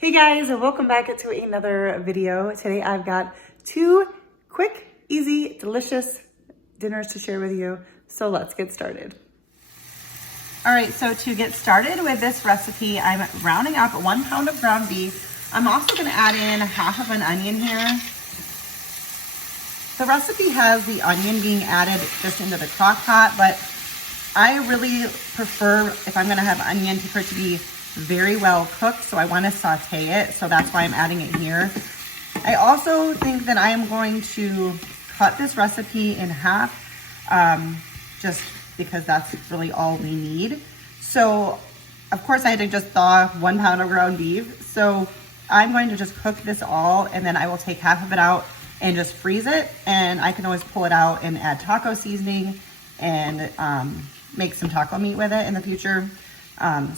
Hey guys, and welcome back to another video. Today I've got two quick, easy, delicious dinners to share with you. So let's get started. All right, so to get started with this recipe, I'm rounding up 1 pound of ground beef. I'm also gonna add in half of an onion here. The recipe has the onion being added just into the crock pot, but I really prefer, if I'm gonna have onion, for it to be very well cooked, so I want to saute it, so that's why I'm adding it here. I also think that I am going to cut this recipe in half, just because that's really all we need. So of course I had to just thaw 1 pound of ground beef, so I'm going to just cook this all, and then I will take half of it out and just freeze it, and I can always pull it out and add taco seasoning and make some taco meat with it in the future.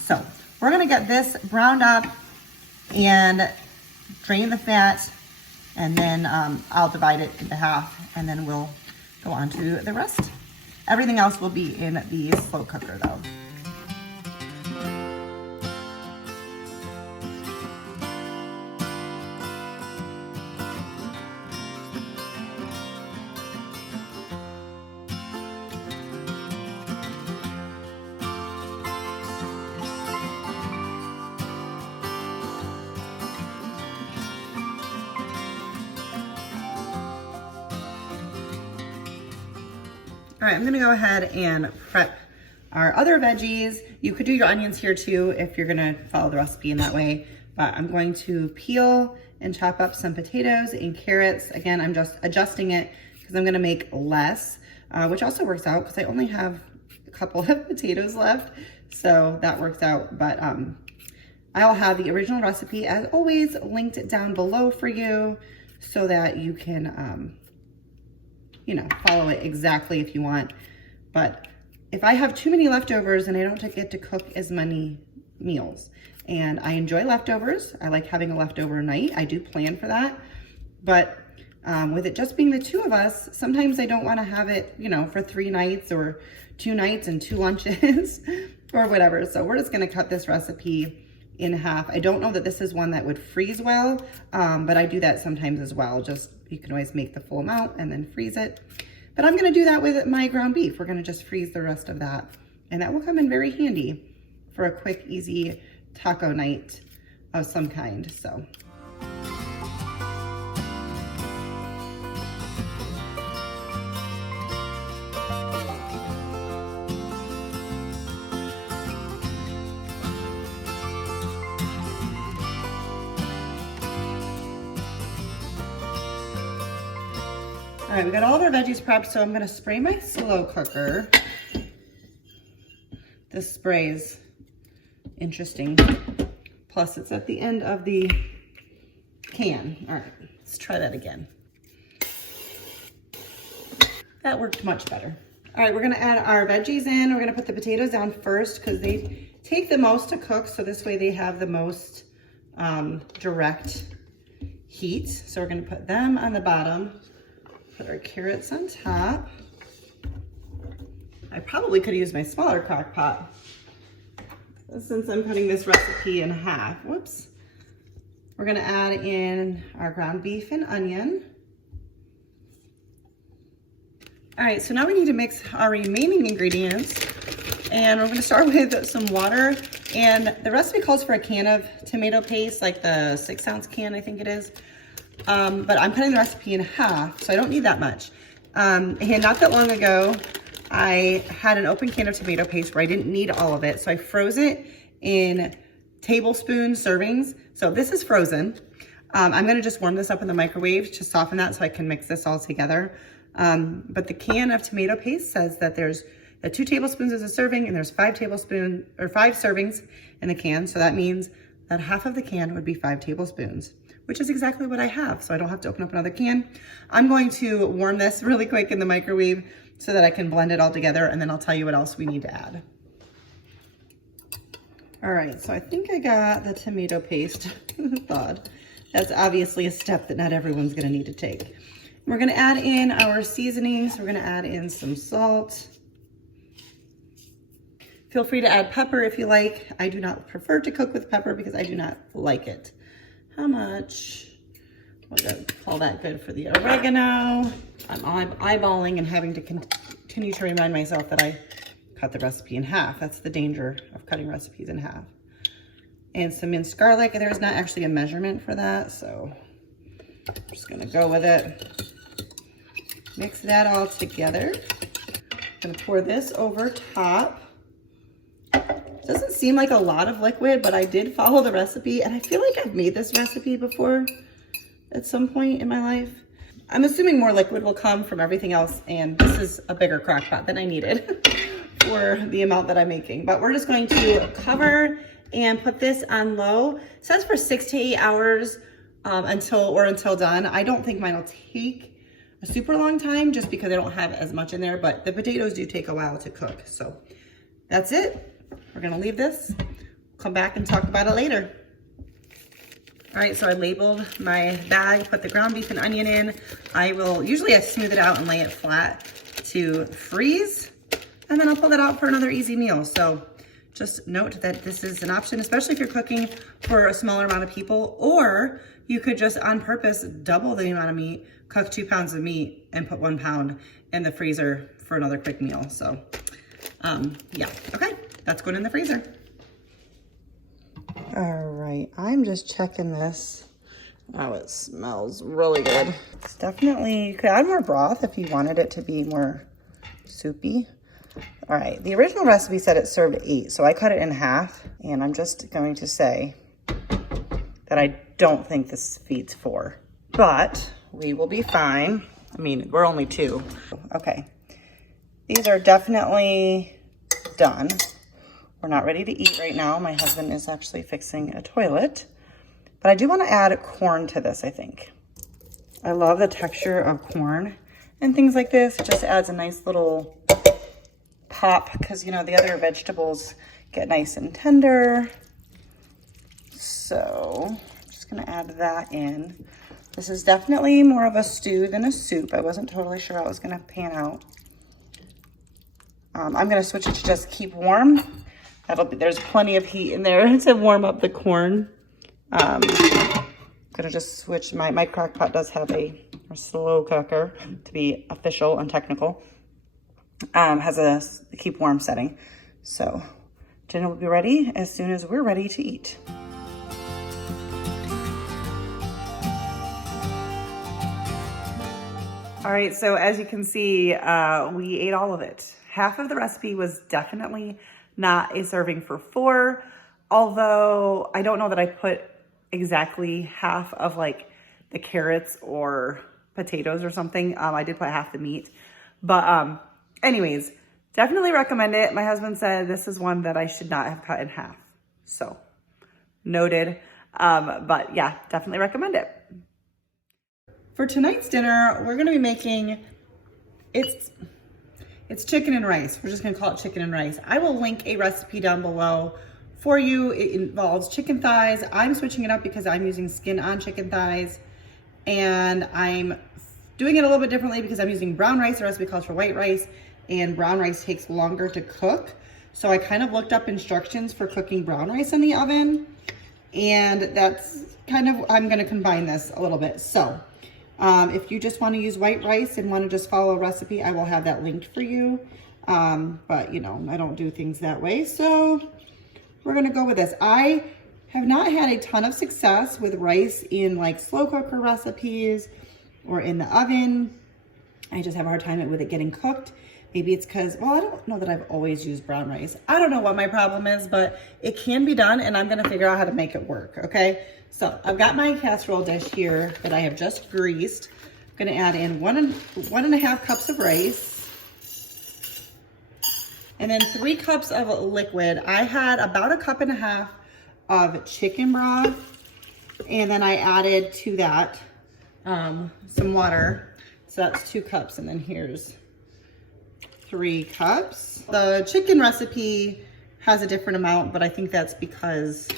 So we're gonna get this browned up and drain the fat, and then I'll divide it into half, and then we'll go on to the rest. Everything else will be in the slow cooker though. All right, I'm gonna go ahead and prep our other veggies. You could do your onions here too if you're gonna follow the recipe in that way, but I'm going to peel and chop up some potatoes and carrots. Again, I'm just adjusting it because I'm gonna make less, which also works out because I only have a couple of potatoes left, so that works out. But I'll have the original recipe, as always, linked down below for you so that you can follow it exactly if you want. But if I have too many leftovers, and I don't get to cook as many meals, and I enjoy leftovers, I like having a leftover night, I do plan for that, but with it just being the two of us, sometimes I don't want to have it, for 3 nights or 2 nights and 2 lunches or whatever. So we're just going to cut this recipe in half. I don't know that this is one that would freeze well, but I do that sometimes as well. You can always make the full amount and then freeze it. But I'm gonna do that with my ground beef. We're gonna just freeze the rest of that. And that will come in very handy for a quick, easy taco night of some kind, so. All right, we got all of our veggies prepped, so I'm gonna spray my slow cooker. This spray is interesting. Plus it's at the end of the can. All right, let's try that again. That worked much better. All right, we're gonna add our veggies in. We're gonna put the potatoes down first because they take the most to cook, so this way they have the most direct heat. So we're gonna put them on the bottom. Put our carrots on top. I probably could use my smaller crock pot since I'm cutting this recipe in half. Whoops. We're gonna add in our ground beef and onion. All right, so now we need to mix our remaining ingredients, and we're gonna start with some water. And the recipe calls for a can of tomato paste, like the 6-ounce can, I think it is. But I'm cutting the recipe in half, so I don't need that much. And not that long ago, I had an open can of tomato paste where I didn't need all of it, so I froze it in tablespoon servings. So this is frozen. I'm gonna just warm this up in the microwave to soften that so I can mix this all together. But the can of tomato paste says that there's 2 tablespoons as a serving, and there's 5 servings in the can. So that means that half of the can would be 5 tablespoons. Which is exactly what I have, so I don't have to open up another can. I'm going to warm this really quick in the microwave so that I can blend it all together, and then I'll tell you what else we need to add. All right, so I think I got the tomato paste thawed. That's obviously a step that not everyone's gonna need to take. We're gonna add in our seasonings. We're gonna add in some salt. Feel free to add pepper if you like. I do not prefer to cook with pepper because I do not like it. how much. We'll call that good for the oregano. I'm eyeballing and having to continue to remind myself that I cut the recipe in half. That's the danger of cutting recipes in half. And some minced garlic. There's not actually a measurement for that, so I'm just gonna go with it. Mix that all together. I'm gonna pour this over top. Doesn't seem like a lot of liquid, but I did follow the recipe, and I feel like I've made this recipe before at some point in my life. I'm assuming more liquid will come from everything else, and this is a bigger crock pot than I needed for the amount that I'm making. But we're just going to cover and put this on low. It says for 6 to 8 hours until done. I don't think mine will take a super long time just because I don't have as much in there, but the potatoes do take a while to cook. So that's it. We're gonna leave this, come back and talk about it later. All right, so I labeled my bag, put the ground beef and onion in. Usually I smooth it out and lay it flat to freeze, and then I'll pull that out for another easy meal. So just note that this is an option, especially if you're cooking for a smaller amount of people, or you could just on purpose double the amount of meat, cook 2 pounds of meat and put 1 pound in the freezer for another quick meal. So yeah, okay, that's going in the freezer. All right, I'm just checking this. Oh, it smells really good. It's definitely, you could add more broth if you wanted it to be more soupy. All right, the original recipe said it served 8, so I cut it in half, and I'm just going to say that I don't think this feeds 4, but we will be fine. I mean, we're only 2. Okay, these are definitely done. We're not ready to eat right now. My husband is actually fixing a toilet, but I do want to add corn to this, I think. I love the texture of corn and things like this. It just adds a nice little pop because, you know, the other vegetables get nice and tender. So I'm just gonna add that in. This is definitely more of a stew than a soup. I wasn't totally sure how it was gonna pan out. I'm gonna switch it to just keep warm. There's plenty of heat in there to warm up the corn. Gonna just switch, my crock pot does have a slow cooker to be official and technical. Has a keep warm setting. So dinner will be ready as soon as we're ready to eat. All right, so as you can see, we ate all of it. Half of the recipe was definitely not a serving for 4, although I don't know that I put exactly half of like the carrots or potatoes or something. I did put half the meat, but anyways, definitely recommend it. My husband said this is one that I should not have cut in half, so noted. But yeah, definitely recommend it. For tonight's dinner, we're gonna be making, it's chicken and rice. We're just gonna call it chicken and rice. I will link a recipe down below for you. It involves chicken thighs. I'm switching it up because I'm using skin on chicken thighs, and I'm doing it a little bit differently because I'm using brown rice. The recipe calls for white rice, and brown rice takes longer to cook. So I kind of looked up instructions for cooking brown rice in the oven, and that's kind of, I'm gonna combine this a little bit. So if you just want to use white rice and want to just follow a recipe, I will have that linked for you. But you know, I don't do things that way. So we're going to go with this. I have not had a ton of success with rice in like slow cooker recipes or in the oven. I just have a hard time with it getting cooked. Maybe it's because, well, I don't know that I've always used brown rice. I don't know what my problem is, but it can be done, and I'm going to figure out how to make it work. Okay. So I've got my casserole dish here that I have just greased. I'm gonna add in one and a half cups of rice, and then 3 cups of liquid. I had about 1.5 cups of chicken broth, and then I added to that some water. So that's 2 cups, and then here's 3 cups. The chicken recipe has a different amount, but I think that's because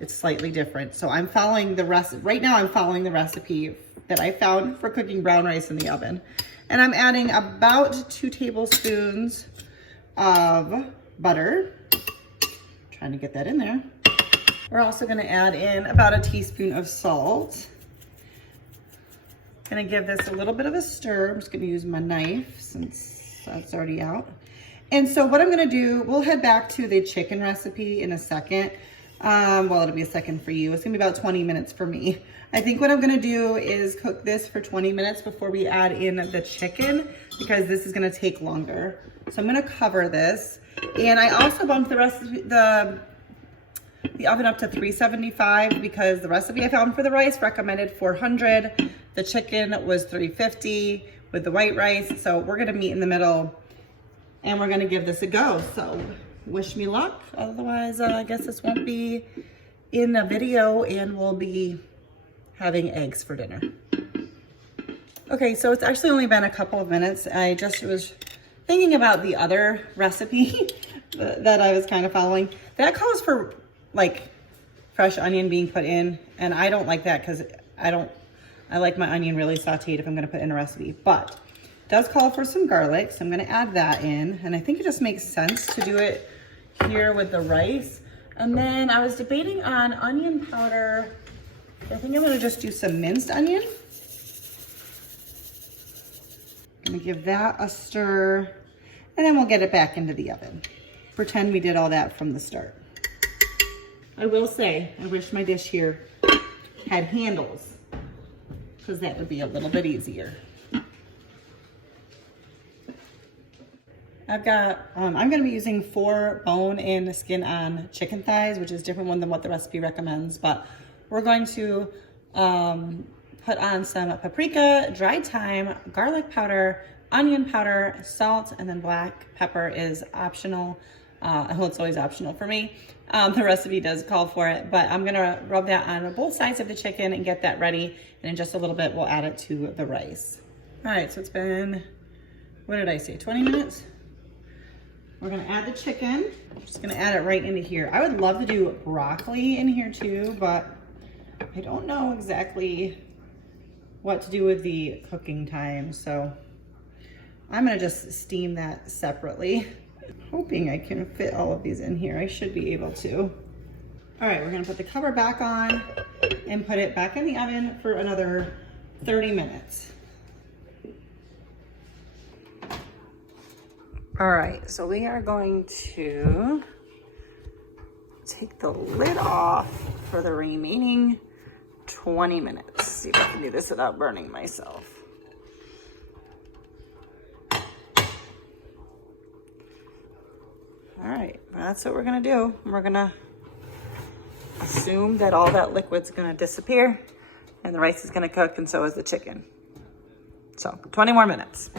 it's slightly different. So I'm following the recipe. Right now I'm following the recipe that I found for cooking brown rice in the oven. And I'm adding about 2 tablespoons of butter. Trying to get that in there. We're also gonna add in about a teaspoon of salt. Gonna give this a little bit of a stir. I'm just gonna use my knife since that's already out. And so what I'm gonna do, we'll head back to the chicken recipe in a second. Well, it'll be a second for you. It's gonna be about 20 minutes for me. I think what I'm gonna do is cook this for 20 minutes before we add in the chicken, because this is gonna take longer. So I'm gonna cover this. And I also bumped the oven up to 375 because the recipe I found for the rice recommended 400. The chicken was 350 with the white rice. So we're gonna meet in the middle and we're gonna give this a go. So wish me luck. Otherwise, I guess this won't be in a video and we'll be having eggs for dinner. Okay, so it's actually only been a couple of minutes. I just was thinking about the other recipe that I was kind of following. That calls for like fresh onion being put in, and I don't like that because I like my onion really sauteed if I'm gonna put in a recipe, but it does call for some garlic, so I'm gonna add that in, and I think it just makes sense to do it here with the rice. And then I was debating on onion powder. I think I'm gonna just do some minced onion. I'm gonna give that a stir, and then we'll get it back into the oven. Pretend we did all that from the start. I will say, I wish my dish here had handles, because that would be a little bit easier. I'm gonna be using 4 bone-in, skin-on chicken thighs, which is a different one than what the recipe recommends, but we're going to put on some paprika, dried thyme, garlic powder, onion powder, salt, and then black pepper is optional. Well, it's always optional for me. The recipe does call for it, but I'm gonna rub that on both sides of the chicken and get that ready. And in just a little bit, we'll add it to the rice. All right, so it's been, what did I say, 20 minutes? We're gonna add the chicken. I'm just gonna add it right into here. I would love to do broccoli in here too, but I don't know exactly what to do with the cooking time. So I'm gonna just steam that separately. Hoping I can fit all of these in here. I should be able to. All right, we're gonna put the cover back on and put it back in the oven for another 30 minutes. All right, so we are going to take the lid off for the remaining 20 minutes. See if I can do this without burning myself. All right, that's what we're gonna do. We're gonna assume that all that liquid's gonna disappear and the rice is gonna cook, and so is the chicken. So 20 more minutes.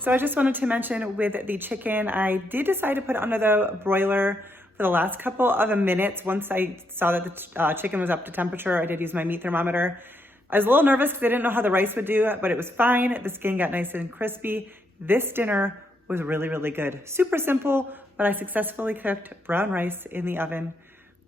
So I just wanted to mention with the chicken, I did decide to put it under the broiler for the last couple of minutes. Once I saw that the chicken was up to temperature, I did use my meat thermometer. I was a little nervous because I didn't know how the rice would do, but it was fine. The skin got nice and crispy. This dinner was really, really good. Super simple, but I successfully cooked brown rice in the oven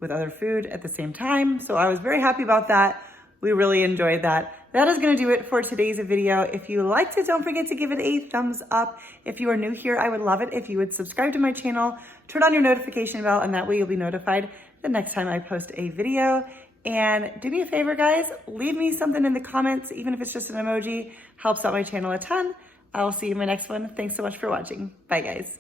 with other food at the same time. So I was very happy about that. We really enjoyed that. That is gonna do it for today's video. If you liked it, don't forget to give it a thumbs up. If you are new here, I would love it if you would subscribe to my channel, turn on your notification bell, and that way you'll be notified the next time I post a video. And do me a favor, guys, leave me something in the comments, even if it's just an emoji, helps out my channel a ton. I'll see you in my next one. Thanks so much for watching. Bye, guys.